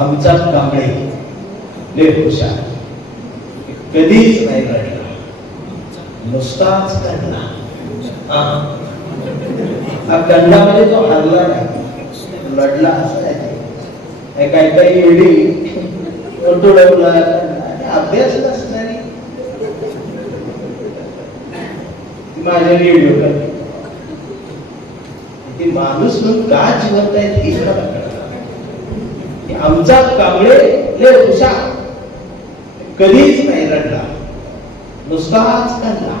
आमचा कांबळे लय हुशार, कधीच नाही रडला, नुसताच काढला. हा कंडामध्ये तो हरला नाही, लढला असा काही काही वेळी अभ्यास नसणारी माझ्या व्हिडिओ करते. ती माणूस म्हणून का जिवंत आहे हे मला कळलं. आमचा कांबळे लय हुशार, कधीच नाही रडला, नुसताच काढला.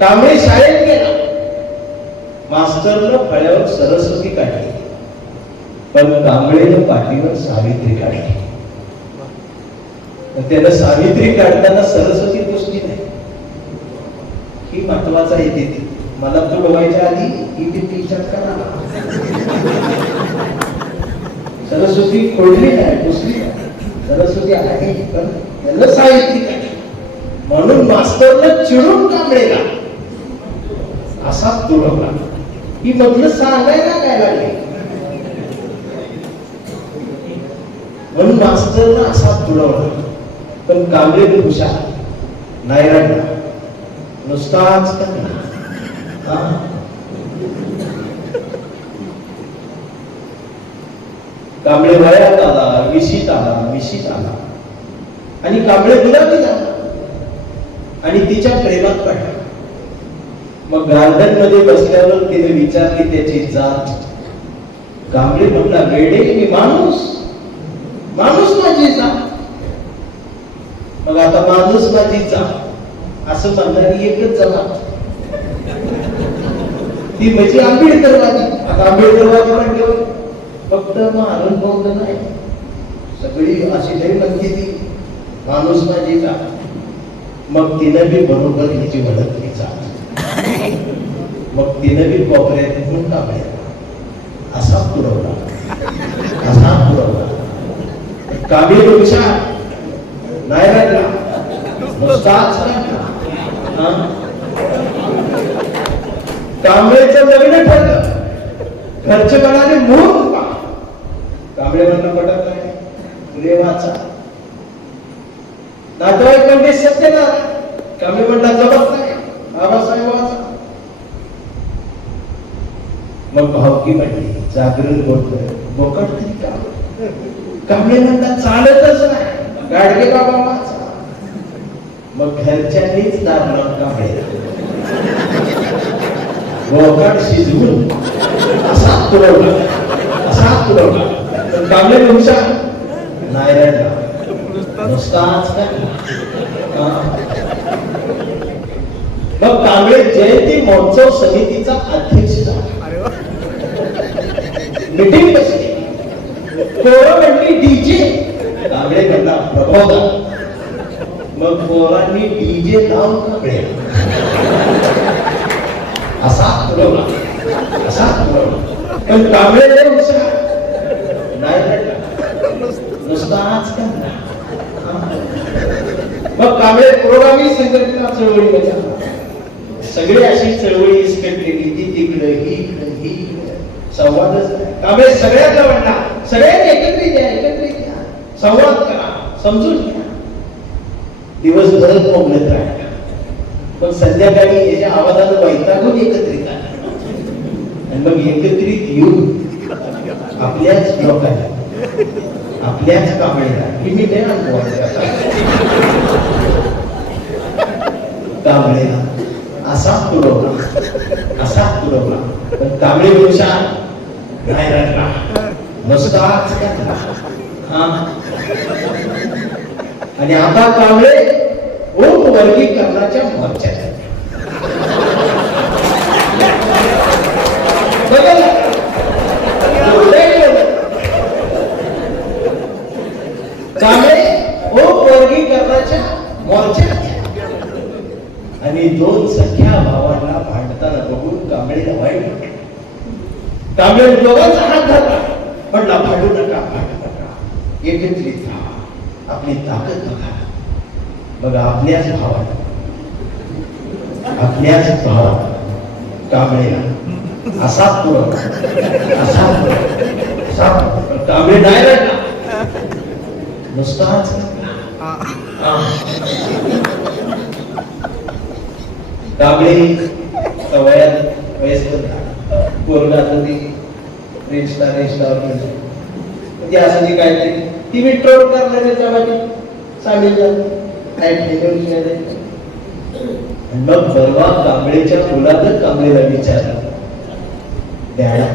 कांबळे शाळेत गेला, मास्तरनं फळ्यावर सरस्वती काढली, पण कांबळेनं पाठीवर सावित्री काढली. त्याला सावित्री काढताना सरस्वती पुसली नाही. ही महत्वाचा येते, मला तुडवायच्या आधी ही टीचर करा. सरस्वती खोडली नाही, पुसली नाही. सरस्वती आहे पण त्याला सावित्री काढली. म्हणून मास्तरनं चिडून कांबळेला असा तुडवला. ही मधलं सांगायला काय लागले, म्हणून मास्तरनं असा तुडवला. पण कांबळे हुशार, नाही रडला, नुसताच काढला. कांबळे वयात आला, विशीत आला आणि कांबळे गुलाबी झाला आणि तिच्या प्रेमात पडला. मग गार्डन मध्ये बसल्यावर तिने विचारली त्याची जात. कांबळे म्हटला, वेडे मी माणूस माझी जात. मग आता माणूस माझी जात असं म्हणणारी एकच जमात, ती म्हणजे आंबेडकरवादी. आता आंबेडकरवादी म्हणजे फक्त मारून बौद्ध नाही, सगळी अशी लई म्हणते ती माणूस माझी जात. मग तिनं बी बरोबर हिची ओळखली जात. मग तिनं बी कोपऱ्यात म्हणून कांबळे असा पुरवला. कांबळे हुशार, नाही रडला, नुसताच काढला. कांबळेचं लग्न ठरलं. घरचे म्हणाले मुहूर्त पहा. कांबळे म्हणणं पटत नाही, प्रेमाचा. नातेवाईक म्हणजे सत्यनारायण. कांबळे म्हणला जमत नाही, बाबासाहेबाचा. मग भावकी म्हणली, जागरण बोकड तरी का. कांबळे म्हणला चालतच नाही, गाडगे बाबा माझा. मग घरच्यांनीच दार लावून कांबळे बोकड शिजवून असा पुरवला. पण कांबळे हुशार, नाही रडला, नुसताच काढला. मग कांबळे जयंती महोत्सव समितीचा अध्यक्ष झाला. मीटिंग बसली, पोरं म्हणली डीजे. कांबळे म्हणला प्रबोधन. मग पोरांनी डीजे लावून कांबळे असा पुरवला. पण कांबळे लय हुशार, नाही रडला, नुसताच काढला. मग कांबळे पुरोगामी संघटना चळवळीमध्ये सगळे अशी चळवळी इसकटलेली, ती तिकडे ही संवादच. कांबळे सगळ्यात आवडला, सगळ्यांनी एकत्रित या, संवाद करा, समजून घ्या. दिवसभर बोलत राहिला, पण संध्याकाळी याच्या आवाजानं वैतागून एकत्रित आला. आणि मग एकत्रित येऊन आपल्याच लोकांना, आपल्याच कांबळेला मी नाही कांबळेला असा पुरवला. पण कांबळे हुशार, नाही रडला, नुसताच काढला. आणि आता कांबळे वर्गीकरणाच्या मोर्चात कांबळे वर्गीकरणाच्या मोर्चात. आणि दोन सख्या भावांना भांडताना बघून कांबळेला वाईट वाटलं. कांबळे दोघांचा हात धरला, म्हटला भांडू नका, एकत्रित राहा, आपली ताकद बघा. बघा आपल्याच भावाला कांबळेला असा पुरवला. नुसताच कांबळे वयात वयस्कर पोरगा ती ती असं ती काय ती मी ट्रोल करणार त्याच्यामध्ये सामील झाली मग परवा कांबळेच्या मुलानं कांबळेला विचारलं द्यायला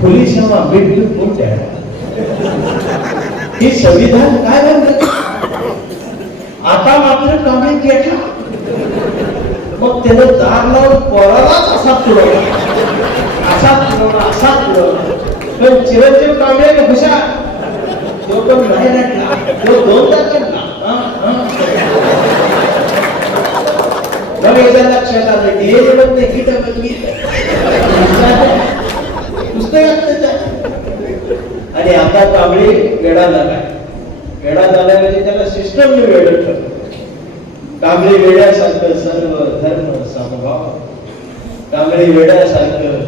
पोलीस आंबेडकर कोण द्यायला हे संविधान काय म्हणत आता मात्र कांबळे केला मग त्यानं दार लावून पोरालाच असा पुरवला पण चिरंजीव कांबळे हुशार तो पण नाही रडला तो दोनदा चढला मग याच्या लक्षात आलं की हे जमत नाही की आणि आता कांबळे वेडा झालाय म्हणजे त्याला सिस्टम वेळ ठरलं कांबळे वेड्यासारखं सर्व धर्म समभाव कांबळे वेड्यासारखं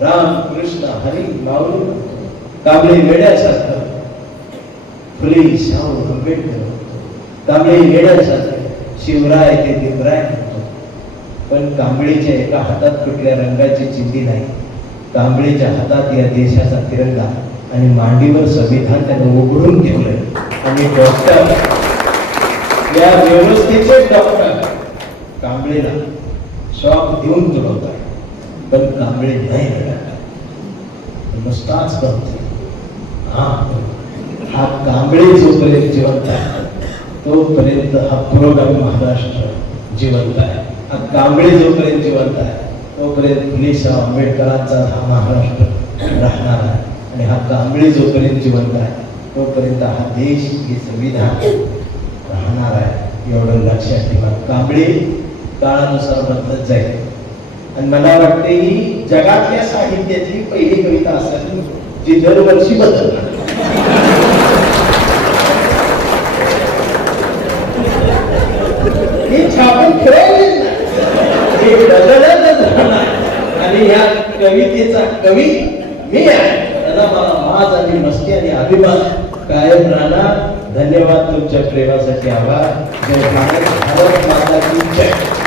राम कृष्ण हरी माऊली कांबळे वेड्यासारखं फुले शाहू आंबेडकर कांबळे वेड्यासारखं शिवराय ते देवराय पण कांबळेच्या एका हातात कुठल्या रंगाची चिंधी नाही कांबळेच्या हातात या देशाचा तिरंगा आणि मांडीवर संविधान त्यानं उघडून ठेवलंय आणि डॉक्टर या व्यवस्थेचे डॉक्टर कांबळेला शॉक देऊन तुडवतात पण कांबळे नाही नुसताच करतो हा कांबळे जोपर्यंत जिवंत आहे तोपर्यंत हा पुरोगामी महाराष्ट्र जिवंत आहे हा कांबळे जोपर्यंत जिवंत आहे तोपर्यंत फुले शाहू आंबेडकरांचा हा महाराष्ट्र राहणार आहे आणि हा कांबळे जोपर्यंत जिवंत आहे तोपर्यंत हा देश हे संविधान राहणार आहे एवढं लक्षात ठेवा कांबळे काळानुसार बदलत जाईल आणि मला वाटते ही जगातल्या साहित्याची पहिली कविता असेल जी दरवर्षी बदलणार ही छापून खेळायची हे बदलतच राहणार आणि या कवितेचा कवी मी आहे त्याला मला माज आणि मस्ती आणि अभिमान कायम राहणार धन्यवाद तुमच्या प्रेमासाठी आभार जय भारत माता की जय